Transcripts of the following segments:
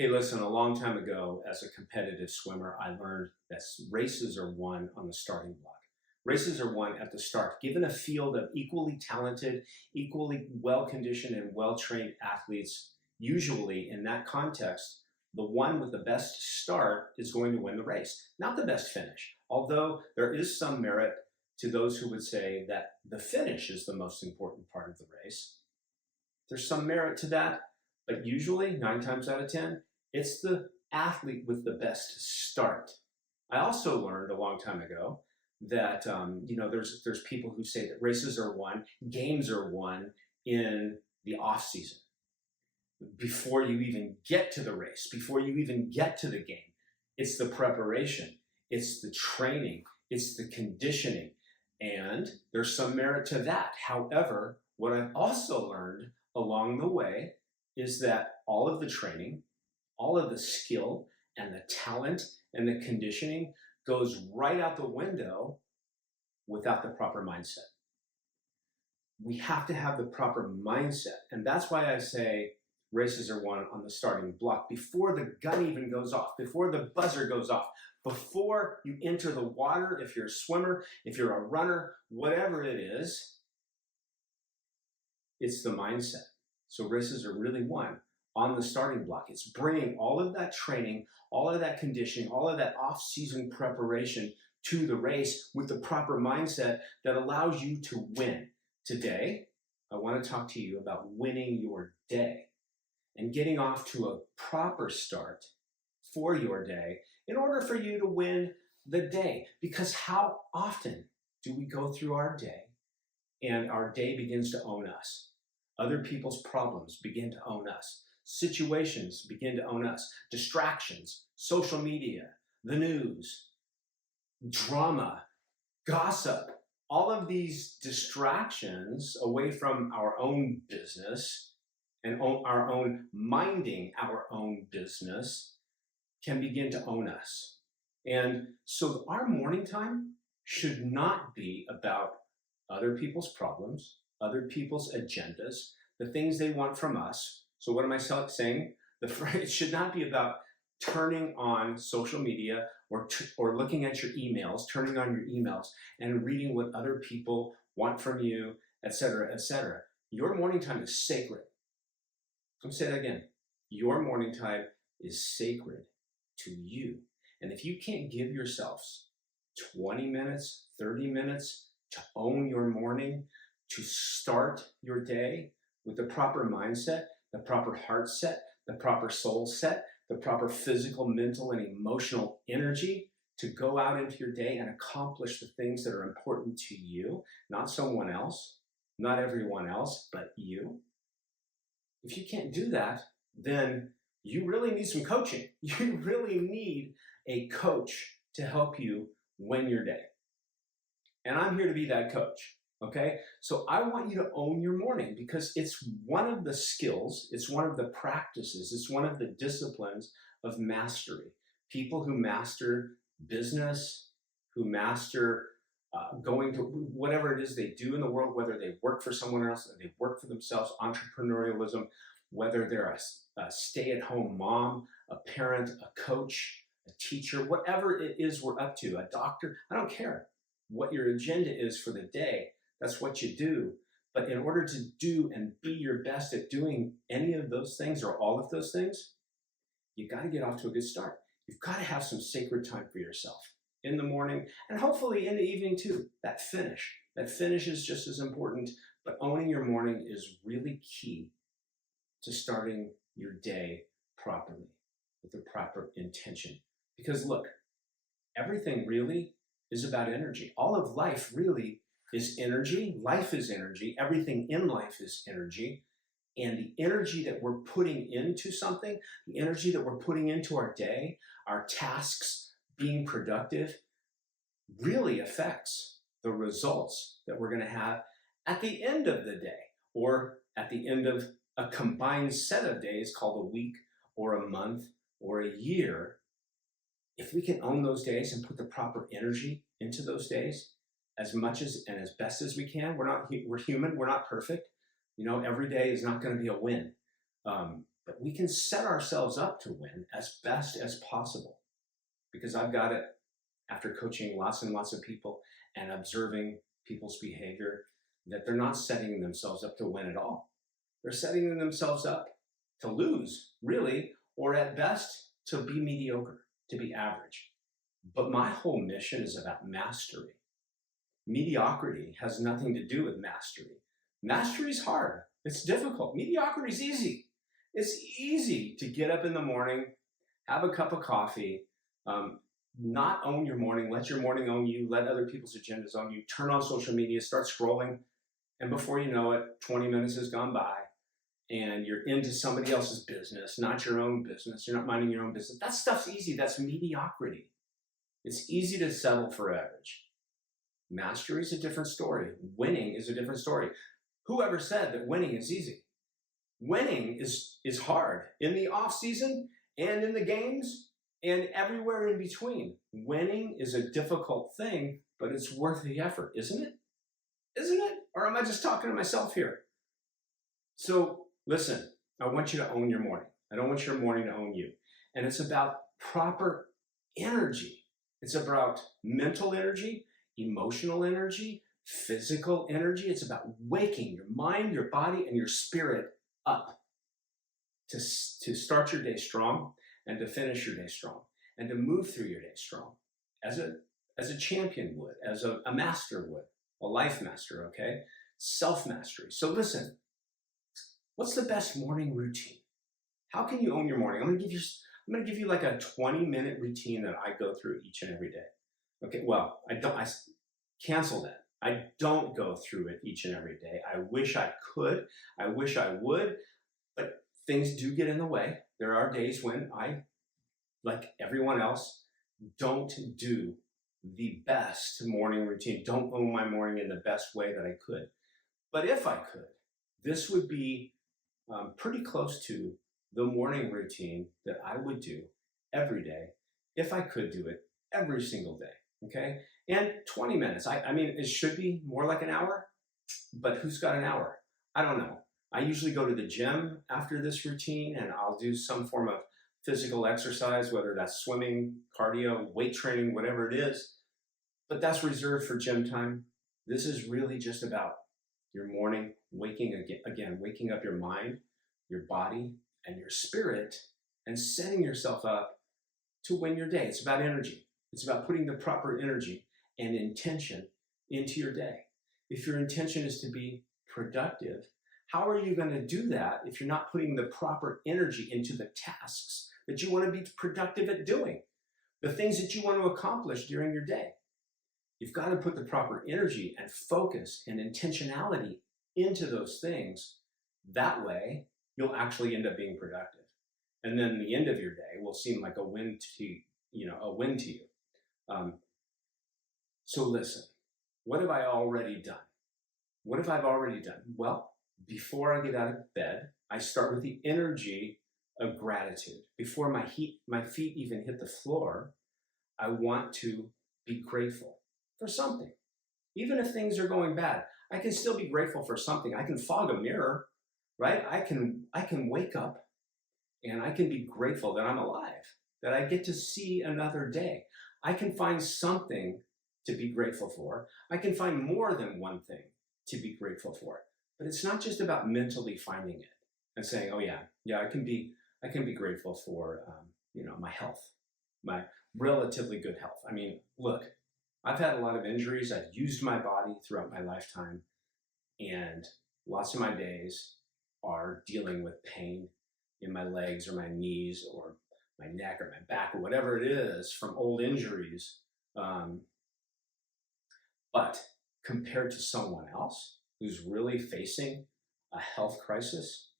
Hey, listen, a long time ago, as a competitive swimmer, I learned that races are won on the starting block. Races are won at the start. Given a field of equally talented, equally well-conditioned and well-trained athletes, usually in that context, the one with the best start is going to win the race, not the best finish. Although there is some merit to those who would say that the finish is the most important part of the race. There's some merit to that, but usually, 9 times out of 10, it's the athlete with the best start. I also learned a long time ago that there's people who say that races are won, games are won in the off season, before you even get to the race, before you even get to the game. It's the preparation, it's the training, it's the conditioning, and there's some merit to that. However, what I've also learned along the way is that all of the training, all of the skill and the talent and the conditioning goes right out the window without the proper mindset. We have to have the proper mindset. And that's why I say races are won on the starting block, before the gun even goes off, before the buzzer goes off, before you enter the water. If you're a swimmer, if you're a runner, whatever it is, it's the mindset. So races are really won on the starting block. It's bringing all of that training, all of that conditioning, all of that off-season preparation to the race with the proper mindset that allows you to win. Today, I want to talk to you about winning your day and getting off to a proper start for your day in order for you to win the day. Because how often do we go through our day and our day begins to own us? Other people's problems begin to own us. Situations begin to own us. Distractions, social media, the news, drama, gossip, all of these distractions away from our own business and our own minding our own business can begin to own us. And so our morning time should not be about other people's problems, other people's agendas, the things they want from us. So what am I saying? It should not be about turning on social media or looking at your emails, turning on your emails and reading what other people want from you, etc., etc. Your morning time is sacred. I'm going to say that again. Your morning time is sacred to you. And if you can't give yourselves 20 minutes, 30 minutes to own your morning, to start your day with the proper mindset, the proper heart set, the proper soul set, the proper physical, mental, and emotional energy to go out into your day and accomplish the things that are important to you, not someone else, not everyone else, but you. If you can't do that, then you really need some coaching. You really need a coach to help you win your day. And I'm here to be that coach. Okay, so I want you to own your morning because it's one of the skills, it's one of the practices, it's one of the disciplines of mastery. People who master business, who master going to whatever it is they do in the world, whether they work for someone else, or they work for themselves, entrepreneurialism, whether they're a stay-at-home mom, a parent, a coach, a teacher, whatever it is we're up to, a doctor, I don't care what your agenda is for the day. That's what you do. But in order to do and be your best at doing any of those things or all of those things, you got to get off to a good start. You've got to have some sacred time for yourself in the morning and hopefully in the evening too. That finish is just as important, but owning your morning is really key to starting your day properly with the proper intention. Because look, everything really is about energy. All of life really is energy. Life is energy. Everything in life is energy. And the energy that we're putting into something, the energy that we're putting into our day, our tasks, being productive, really affects the results that we're going to have at the end of the day or at the end of a combined set of days called a week or a month or a year. If we can own those days and put the proper energy into those days, as much as and as best as we can. We're human. We're not perfect. Every day is not going to be a win. but we can set ourselves up to win as best as possible. Because I've got it after coaching lots and lots of people and observing people's behavior, that they're not setting themselves up to win at all. They're setting themselves up to lose, really, or at best, to be mediocre, to be average. But my whole mission is about mastery. Mediocrity has nothing to do with mastery. Mastery is hard. It's difficult. Mediocrity is easy. It's easy to get up in the morning, have a cup of coffee, not own your morning, let your morning own you, let other people's agendas own you, turn on social media, start scrolling, and before you know it, 20 minutes has gone by, and you're into somebody else's business, not your own business. You're not minding your own business. That stuff's easy. That's mediocrity. It's easy to settle for average. Mastery is a different story. Winning is a different story. Whoever said that winning is easy? Winning is hard in the off season and in the games and everywhere in between. Winning is a difficult thing, but it's worth the effort, isn't it? Isn't it? Or am I just talking to myself here? So listen, I want you to own your morning. I don't want your morning to own you. And it's about proper energy. It's about mental energy, emotional energy, physical energy. It's about waking your mind, your body, and your spirit up to start your day strong and to finish your day strong and to move through your day strong as a champion would, as a master would, a life master, okay? Self-mastery. So listen, what's the best morning routine? How can you own your morning? I'm gonna give you like a 20-minute routine that I go through each and every day. Okay, well, I cancel that. I don't go through it each and every day. I wish I could. I wish I would, but things do get in the way. There are days when I, like everyone else, don't do the best morning routine, don't own my morning in the best way that I could. But if I could, this would be pretty close to the morning routine that I would do every day if I could do it every single day, okay? And 20 minutes, I mean, it should be more like an hour, but who's got an hour? I don't know. I usually go to the gym after this routine and I'll do some form of physical exercise, whether that's swimming, cardio, weight training, whatever it is, but that's reserved for gym time. This is really just about your morning, waking up your mind, your body, and your spirit, and setting yourself up to win your day. It's about energy. It's about putting the proper energy and intention into your day. If your intention is to be productive, how are you going to do that if you're not putting the proper energy into the tasks that you want to be productive at doing, the things that you want to accomplish during your day? You've got to put the proper energy and focus and intentionality into those things. That way, you'll actually end up being productive. And then the end of your day will seem like a win to you. So listen, what have I already done? What have I already done? Well, before I get out of bed, I start with the energy of gratitude. Before my feet even hit the floor, I want to be grateful for something. Even if things are going bad, I can still be grateful for something. I can fog a mirror, right? I can wake up and I can be grateful that I'm alive, that I get to see another day. I can find something to be grateful for. I can find more than one thing to be grateful for. But it's not just about mentally finding it and saying, oh yeah, I can be grateful for my health, my relatively good health. I mean, look, I've had a lot of injuries. I've used my body throughout my lifetime, and lots of my days are dealing with pain in my legs or my knees or my neck or my back or whatever it is from old injuries. But compared to someone else who's really facing a health crisis,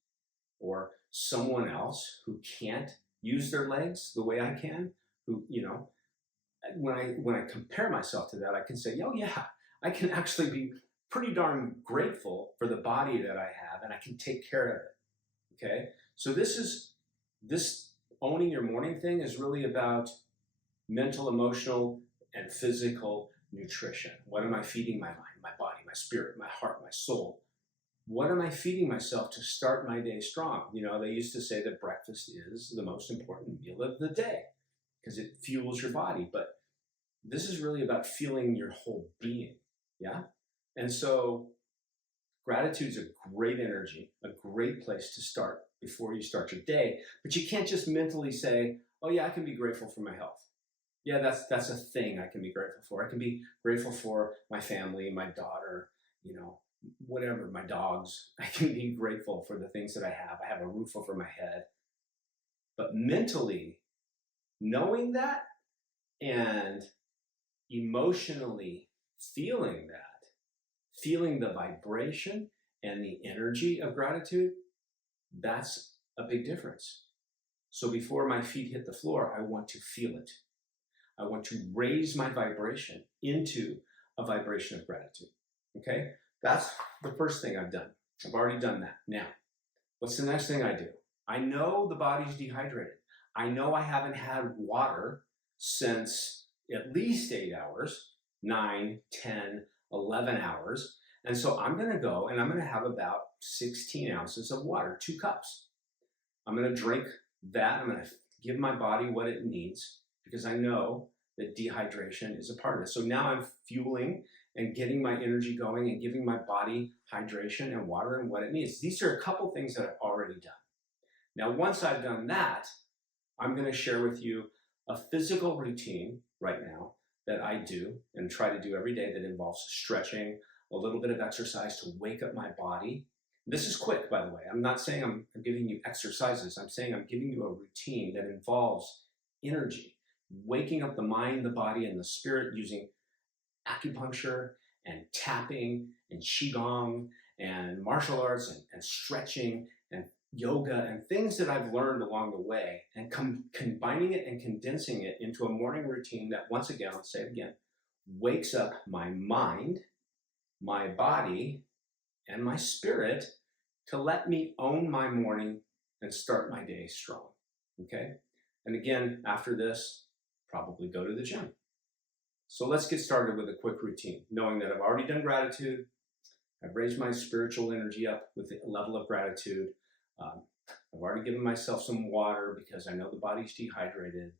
or someone else who can't use their legs the way I can, who, when I compare myself to that, I can say, oh yeah, I can actually be pretty darn grateful for the body that I have, and I can take care of it. Okay, so this owning your morning thing is really about mental, emotional, and physical nutrition. What am I feeding my mind, my body, my spirit, my heart, my soul? What am I feeding myself to start my day strong? You know, they used to say that breakfast is the most important meal of the day because it fuels your body. But this is really about fueling your whole being. Yeah. And so gratitude's a great energy, a great place to start before you start your day. But you can't just mentally say, oh yeah, I can be grateful for my health. Yeah, that's a thing I can be grateful for. I can be grateful for my family, my daughter, you know, whatever, my dogs. I can be grateful for the things that I have. I have a roof over my head. But mentally, knowing that and emotionally feeling that, feeling the vibration and the energy of gratitude, that's a big difference. So before my feet hit the floor, I want to feel it. I want to raise my vibration into a vibration of gratitude. Okay? That's the first thing I've done. I've already done that. Now, what's the next thing I do? I know the body's dehydrated. I know I haven't had water since at least 8 hours, 9, 10, 11 hours. And so I'm going to go and I'm going to have about 16 ounces of water, 2 cups. I'm going to drink that. I'm going to give my body what it needs because I know that dehydration is a part of it. So now I'm fueling and getting my energy going and giving my body hydration and water and what it needs. These are a couple things that I've already done. Now, once I've done that, I'm going to share with you a physical routine right now that I do and try to do every day that involves stretching, a little bit of exercise to wake up my body. This is quick, by the way. I'm not saying I'm giving you exercises. I'm saying I'm giving you a routine that involves energy, waking up the mind, the body, and the spirit using acupuncture and tapping and qigong and martial arts and stretching and yoga and things that I've learned along the way and combining it and condensing it into a morning routine that, once again, I'll say it again, wakes up my mind, my body, and my spirit to let me own my morning and start my day strong. Okay? And again, after this, probably go to the gym. So let's get started with a quick routine, knowing that I've already done gratitude. I've raised my spiritual energy up with a level of gratitude. I've already given myself some water because I know the body's dehydrated.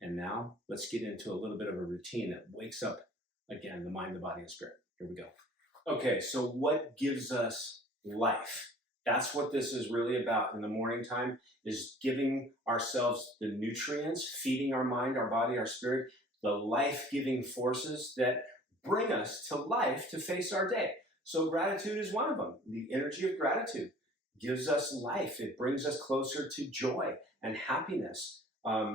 And now let's get into a little bit of a routine that wakes up, again, the mind, the body, and spirit. Here we go. Okay, so what gives us life? That's what this is really about in the morning time, is giving ourselves the nutrients, feeding our mind, our body, our spirit, the life-giving forces that bring us to life to face our day. So gratitude is one of them. The energy of gratitude gives us life. It brings us closer to joy and happiness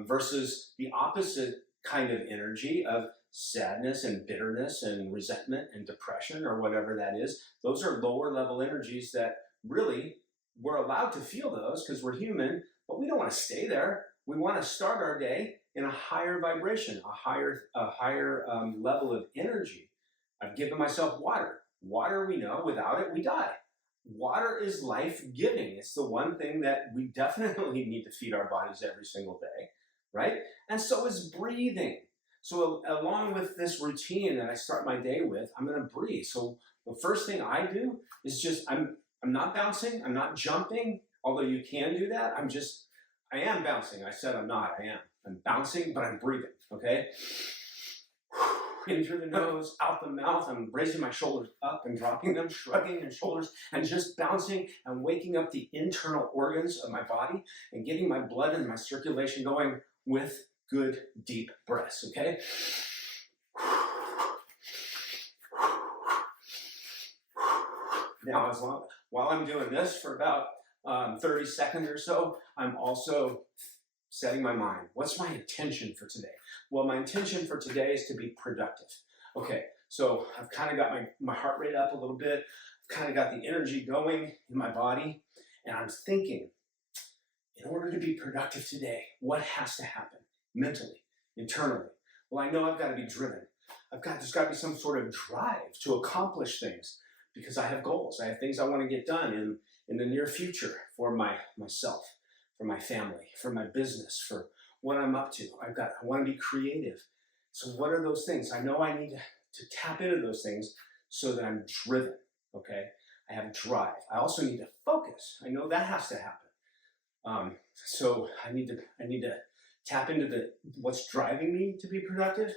versus the opposite kind of energy of sadness and bitterness and resentment and depression or whatever that is. Those are lower level energies that really we're allowed to feel those because we're human, but we don't want to stay there. We want to start our day in a higher vibration, a higher level of energy. I've given myself water. Water, we know, without it, we die. Water is life-giving. It's the one thing that we definitely need to feed our bodies every single day, right? And so is breathing. So along with this routine that I start my day with, I'm going to breathe. So the first thing I do is just, I'm not bouncing, I'm not jumping, although you can do that. I am bouncing. I said I'm not, I am. I'm bouncing, but I'm breathing, okay? In through the nose, out the mouth. I'm raising my shoulders up and dropping them, shrugging the shoulders, and just bouncing and waking up the internal organs of my body and getting my blood and my circulation going with good, deep breaths, okay? Now, while I'm doing this for about 30 seconds or so, I'm also setting my mind. What's my intention for today? Well, my intention for today is to be productive. Okay, so I've kind of got my heart rate up a little bit. I've kind of got the energy going in my body. And I'm thinking, in order to be productive today, what has to happen mentally, internally? Well, I know I've got to be driven. There's got to be some sort of drive to accomplish things because I have goals. I have things I want to get done in the near future for myself, for my family, for my business, for what I'm up to. I want to be creative. So what are those things? I know I need to tap into those things so that I'm driven, okay? I have drive. I also need to focus. I know that has to happen. So I need to tap into what's driving me to be productive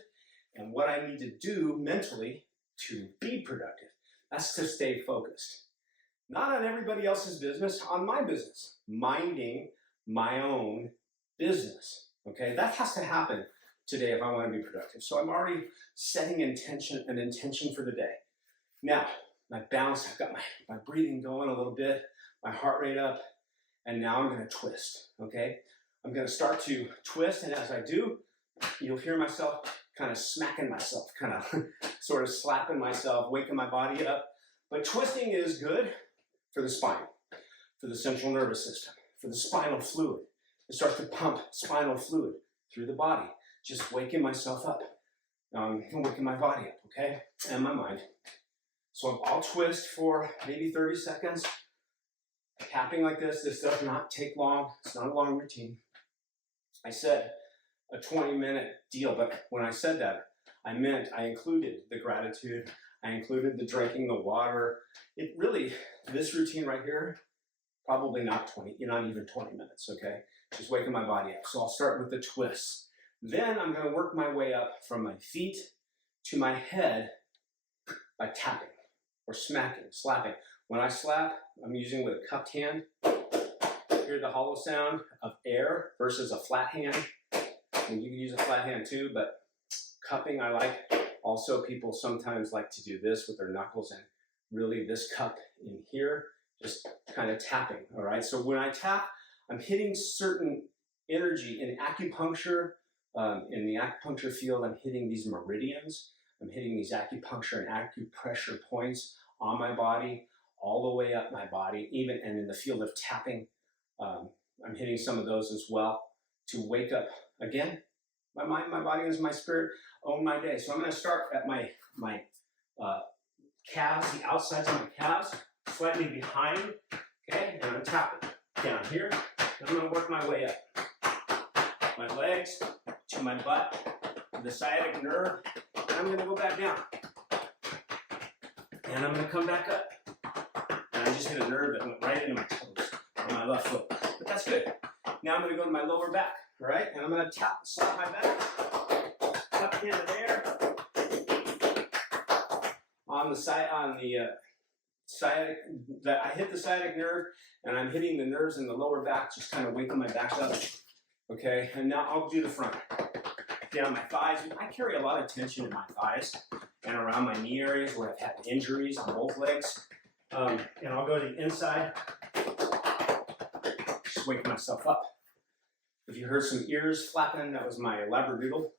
and what I need to do mentally to be productive. That's to stay focused. Not on everybody else's business, on my business. Minding my own business. Okay, that has to happen today if I want to be productive. So I'm already setting an intention for the day. Now, my balance, I've got my breathing going a little bit, my heart rate up, and now I'm going to twist, okay? I'm going to start to twist, and as I do, you'll hear myself kind of smacking myself, kind of sort of slapping myself, waking my body up. But twisting is good for the spine, for the central nervous system, for the spinal fluid. It starts to pump spinal fluid through the body, just waking myself up, waking my body up, okay, and my mind. So I'll twist for maybe 30 seconds, tapping like this. This does not take long. It's not a long routine. I said a 20-minute deal, but when I said that, I meant I included the gratitude. I included the drinking the water. It really, this routine right here, probably not even 20 minutes, okay? Just waking my body up. So I'll start with the twists. Then I'm gonna work my way up from my feet to my head by tapping or smacking, slapping. When I slap, I'm using with a cupped hand. Hear the hollow sound of air versus a flat hand. And you can use a flat hand too, but cupping I like. Also, people sometimes like to do this with their knuckles and really this cup in here, just kind of tapping, all right? So when I tap, I'm hitting certain energy in acupuncture. In the acupuncture field, I'm hitting these meridians. I'm hitting these acupuncture and acupressure points on my body, all the way up my body, even, and in the field of tapping, I'm hitting some of those as well to wake up, again, my mind, my body, and my spirit own my day. So I'm going to start at my calves, the outsides of my calves, slightly behind, okay, and I'm tapping down here, and I'm going to work my way up. My legs to my butt, to the sciatic nerve, and I'm going to go back down. And I'm going to come back up. And I just hit a nerve that went right into my toes on my left foot. But that's good. Now I'm going to go to my lower back, all right? And I'm going to slap my back, tuck into there. On the sciatic, I hit the sciatic nerve, and I'm hitting the nerves in the lower back, just kind of waking my back up. Okay, and now I'll do the front. Down my thighs. I carry a lot of tension in my thighs and around my knee areas where I've had injuries on both legs. And I'll go to the inside, just wake myself up. If you heard some ears flapping, that was my Labradoodle.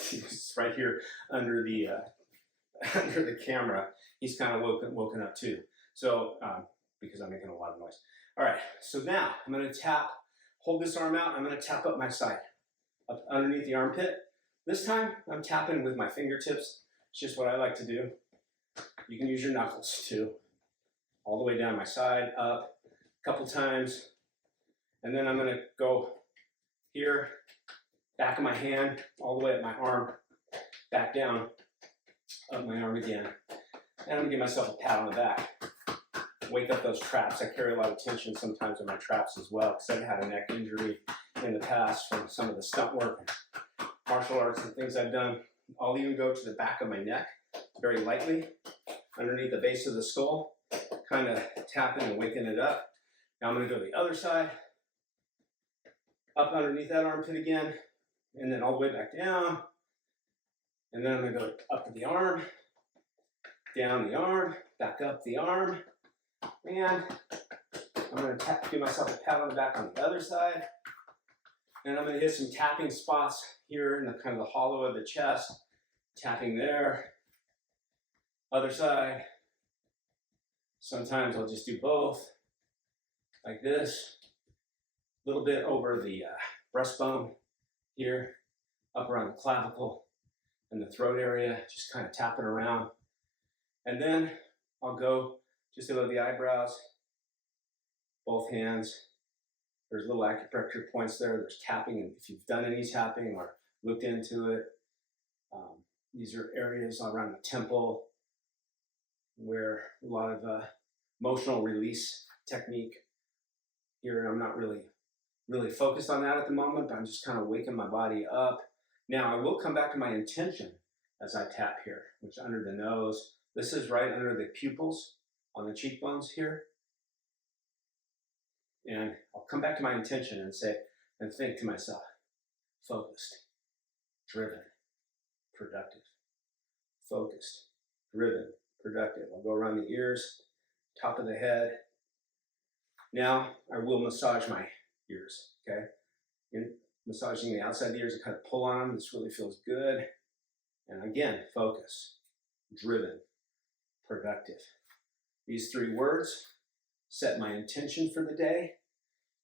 He's right here under the camera. He's kind of woken up too. So, because I'm making a lot of noise. All right, so now I'm going to tap. Hold this arm out, I'm going to tap up my side, up underneath the armpit. This time, I'm tapping with my fingertips. It's just what I like to do. You can use your knuckles too. All the way down my side, up, a couple times. And then I'm going to go here, back of my hand, all the way up my arm, back down, up my arm again. And I'm going to give myself a pat on the back. Wake up those traps. I carry a lot of tension sometimes in my traps as well because I've had a neck injury in the past from some of the stunt work and martial arts and things I've done. I'll even go to the back of my neck very lightly underneath the base of the skull, kind of tapping and waking it up. Now I'm going to go to the other side, up underneath that armpit again, and then all the way back down. And then I'm going to go up to the arm, down the arm, back up the arm. And I'm going to give myself a pat on the back on the other side. And I'm going to hit some tapping spots here in the kind of the hollow of the chest. Tapping there. Other side. Sometimes I'll just do both. Like this. A little bit over the breastbone here. Up around the clavicle and the throat area. Just kind of tapping around. And then I'll go just below the eyebrows, both hands. There's little acupressure points there. There's tapping, and if you've done any tapping or looked into it, these are areas around the temple where a lot of emotional release technique here. I'm not really focused on that at the moment, but I'm just kind of waking my body up. Now, I will come back to my intention as I tap here, which is under the nose. This is right under the pupils on the cheekbones here. And I'll come back to my intention and say, and think to myself, focused, driven, productive. Focused, driven, productive. I'll go around the ears, top of the head. Now, I will massage my ears, okay? In massaging the outside of the ears, I kind of pull on them. This really feels good. And again, focus, driven, productive. These 3 words set my intention for the day.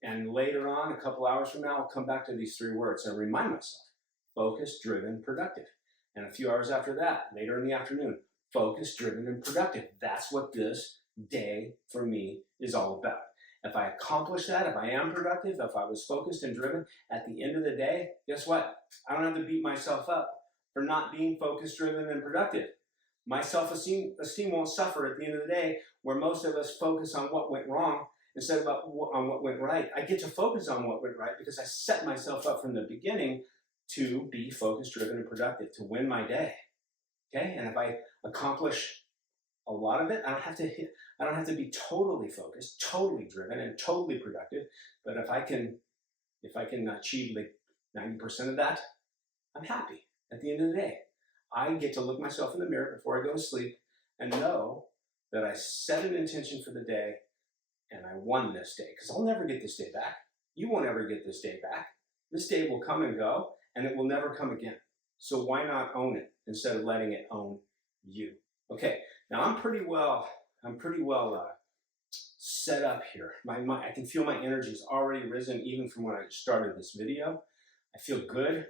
And later on, a couple hours from now, I'll come back to these 3 words and remind myself, focused, driven, productive. And a few hours after that, later in the afternoon, focused, driven, and productive. That's what this day for me is all about. If I accomplish that, if I am productive, if I was focused and driven, at the end of the day, guess what? I don't have to beat myself up for not being focused, driven, and productive. My self-esteem won't suffer at the end of the day, where most of us focus on what went wrong instead of on what went right. I get to focus on what went right because I set myself up from the beginning to be focused, driven, and productive, to win my day. Okay? And if I accomplish a lot of it, I don't have to be totally focused, totally driven, and totally productive. But if I can achieve like 90% of that, I'm happy at the end of the day. I get to look myself in the mirror before I go to sleep and know that I set an intention for the day and I won this day. Because I'll never get this day back. You won't ever get this day back. This day will come and go, and it will never come again. So why not own it instead of letting it own you? Okay, now I'm pretty well set up here. I can feel my energy's already risen even from when I started this video. I feel good.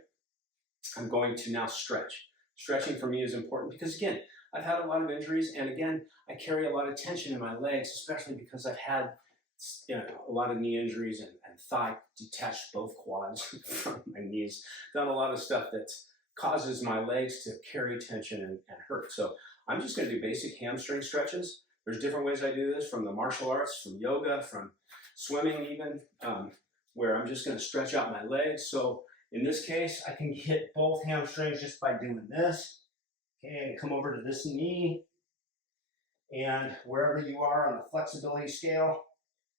I'm going to now stretch. Stretching for me is important because, again, I've had a lot of injuries, and again, I carry a lot of tension in my legs, especially because I've had a lot of knee injuries and thigh detached both quads from my knees. Done a lot of stuff that causes my legs to carry tension and hurt. So I'm just going to do basic hamstring stretches. There's different ways I do this, from the martial arts, from yoga, from swimming even, where I'm just going to stretch out my legs. So in this case, I can hit both hamstrings just by doing this. Okay, and come over to this knee. And wherever you are on the flexibility scale,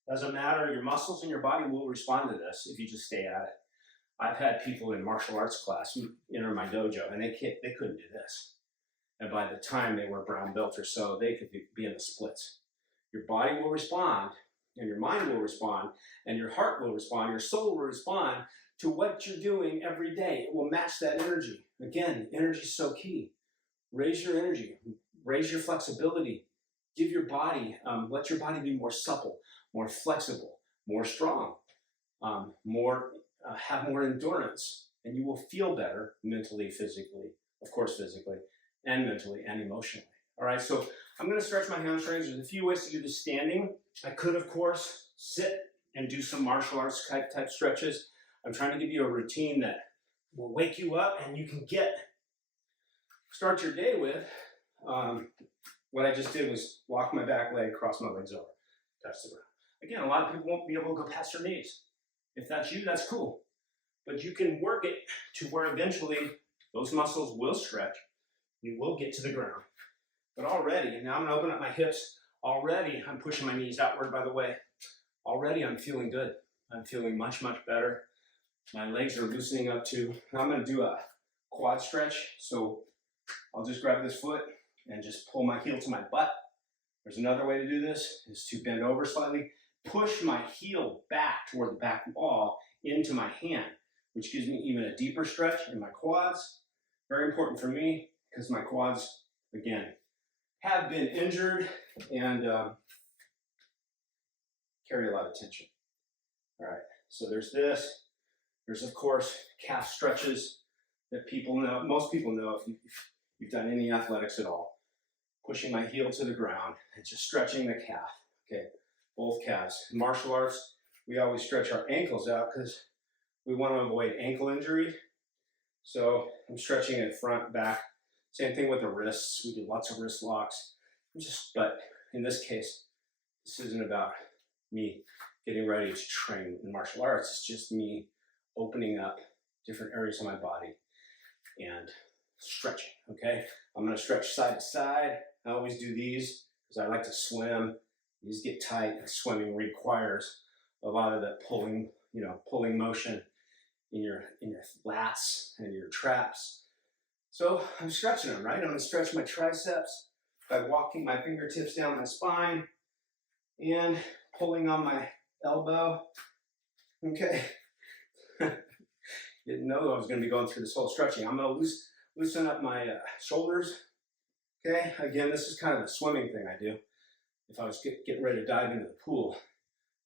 doesn't matter, your muscles and your body will respond to this if you just stay at it. I've had people in martial arts class enter my dojo, and they couldn't do this. And by the time they were brown belt or so, they could be in the splits. Your body will respond, and your mind will respond, and your heart will respond, your soul will respond to what you're doing every day. It will match that energy. Again, energy is so key. Raise your energy, raise your flexibility, give your body, let your body be more supple, more flexible, more strong, have more endurance, and you will feel better mentally, physically, of course physically, and mentally and emotionally. All right, so I'm going to stretch my hamstrings. There's a few ways to do this standing. I could, of course, sit and do some martial arts type stretches. I'm trying to give you a routine that will wake you up and you can start your day with. What I just did was walk my back leg, cross my legs over, touch the ground. Again, a lot of people won't be able to go past their knees. If that's you, that's cool. But you can work it to where eventually those muscles will stretch. You will get to the ground. But already, and now I'm going to open up my hips. Already, I'm pushing my knees outward, by the way. Already, I'm feeling good. I'm feeling much, much better. My legs are loosening up too. Now I'm going to do a quad stretch. So I'll just grab this foot and just pull my heel to my butt. There's another way to do this, is to bend over slightly, push my heel back toward the back wall into my hand, which gives me even a deeper stretch in my quads. Very important for me because my quads, again, have been injured and carry a lot of tension. All right, so there's this. There's, of course, calf stretches that people know. Most people know if you've done any athletics at all. Pushing my heel to the ground and just stretching the calf. Okay, both calves. In martial arts, we always stretch our ankles out because we want to avoid ankle injury. So I'm stretching it front, back. Same thing with the wrists. We do lots of wrist locks. But in this case, This isn't about me getting ready to train in martial arts. It's just me opening up different areas of my body and stretching, okay? I'm gonna stretch side to side. I always do these because I like to swim. These get tight, and swimming requires a lot of that pulling, pulling motion in your lats and your traps. So I'm stretching them, right? I'm gonna stretch my triceps by walking my fingertips down my spine and pulling on my elbow, okay? Didn't know I was gonna be going through this whole stretching. I'm gonna loosen up my shoulders, okay? Again, this is kind of a swimming thing I do if I was getting ready to dive into the pool.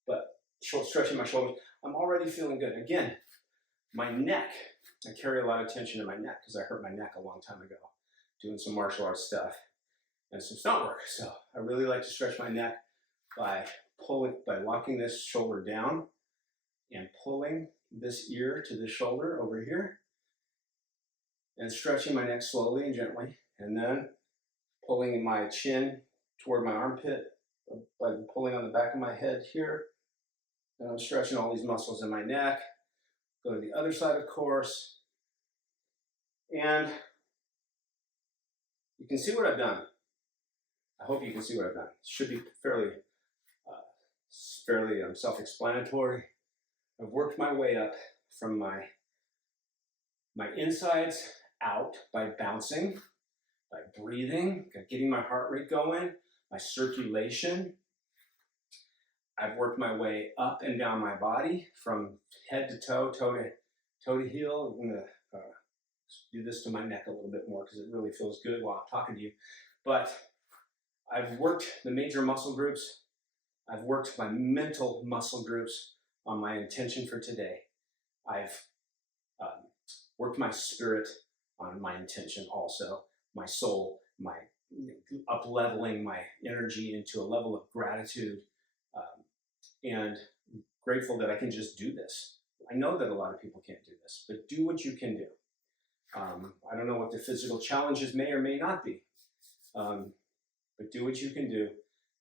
But stretching my shoulders, I'm already feeling good. Again, my neck, I carry a lot of tension in my neck because I hurt my neck a long time ago doing some martial arts stuff and some stunt work. So I really like to stretch my neck by locking this shoulder down and pulling this ear to the shoulder over here and stretching my neck slowly and gently, and then pulling my chin toward my armpit by pulling on the back of my head here. And I'm stretching all these muscles in my neck. Go to the other side, of course. And you can see what I've done. I hope you can see what I've done. It should be fairly self-explanatory. I've worked my way up from my insides out by bouncing, by breathing, getting my heart rate going, my circulation. I've worked my way up and down my body from head to toe, toe to heel. I'm gonna do this to my neck a little bit more because it really feels good while I'm talking to you. But I've worked the major muscle groups. I've worked my mental muscle groups on my intention for today. I've worked my spirit on my intention also, my soul, my up-leveling my energy into a level of gratitude, and grateful that I can just do this. I know that a lot of people can't do this, but do what you can do. I don't know what the physical challenges may or may not be, but do what you can do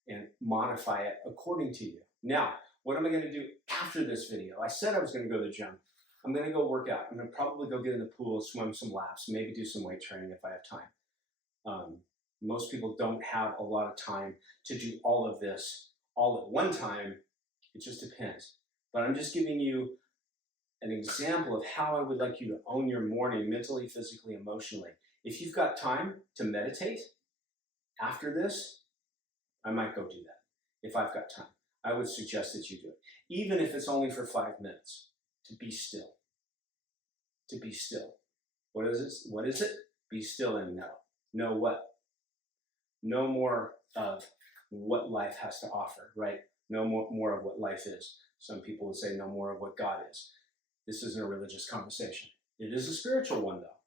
and modify it according to you. Now, what am I going to do after this video? I said I was going to go to the gym. I'm going to go work out. I'm going to probably go get in the pool, swim some laps, maybe do some weight training if I have time. Most people don't have a lot of time to do all of this all at one time. It just depends. But I'm just giving you an example of how I would like you to own your morning mentally, physically, emotionally. If you've got time to meditate after this, I might go do that. If I've got time, I would suggest that you do it. Even if it's only for 5 minutes, to be still. To be still. What is it? What is it? Be still and know. Know what? Know more of what life has to offer, right? Know more of what life is. Some people would say know more of what God is. This isn't a religious conversation. It is a spiritual one, though.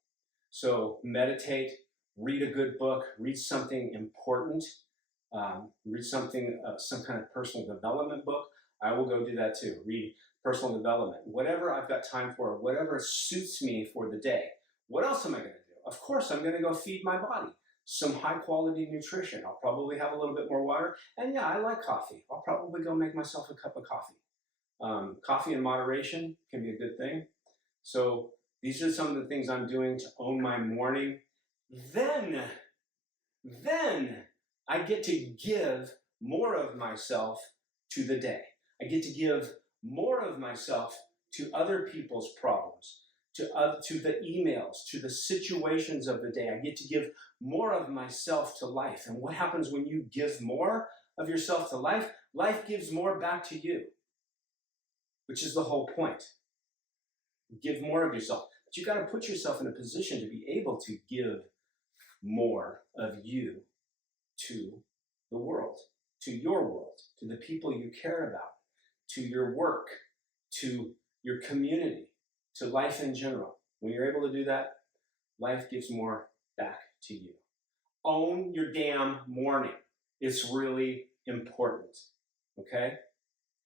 So meditate, read a good book, read something important, read something, some kind of personal development book. I will go do that too. Read personal development. Whatever I've got time for, whatever suits me for the day. What else am I going to do? Of course, I'm going to go feed my body some high quality nutrition. I'll probably have a little bit more water. And yeah, I like coffee. I'll probably go make myself a cup of coffee. Coffee in moderation can be a good thing. So these are some of the things I'm doing to own my morning. Then I get to give more of myself to the day. I get to give more of myself to other people's problems, to the emails, to the situations of the day. I get to give more of myself to life. And what happens when you give more of yourself to life? Life gives more back to you, which is the whole point. Give more of yourself. But you got to put yourself in a position to be able to give more of you to the world, to your world, to the people you care about, to your work, to your community, to life in general. When you're able to do that, life gives more back to you. Own your damn morning. It's really important, okay?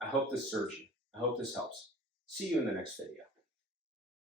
I hope this serves you. I hope this helps. See you in the next video.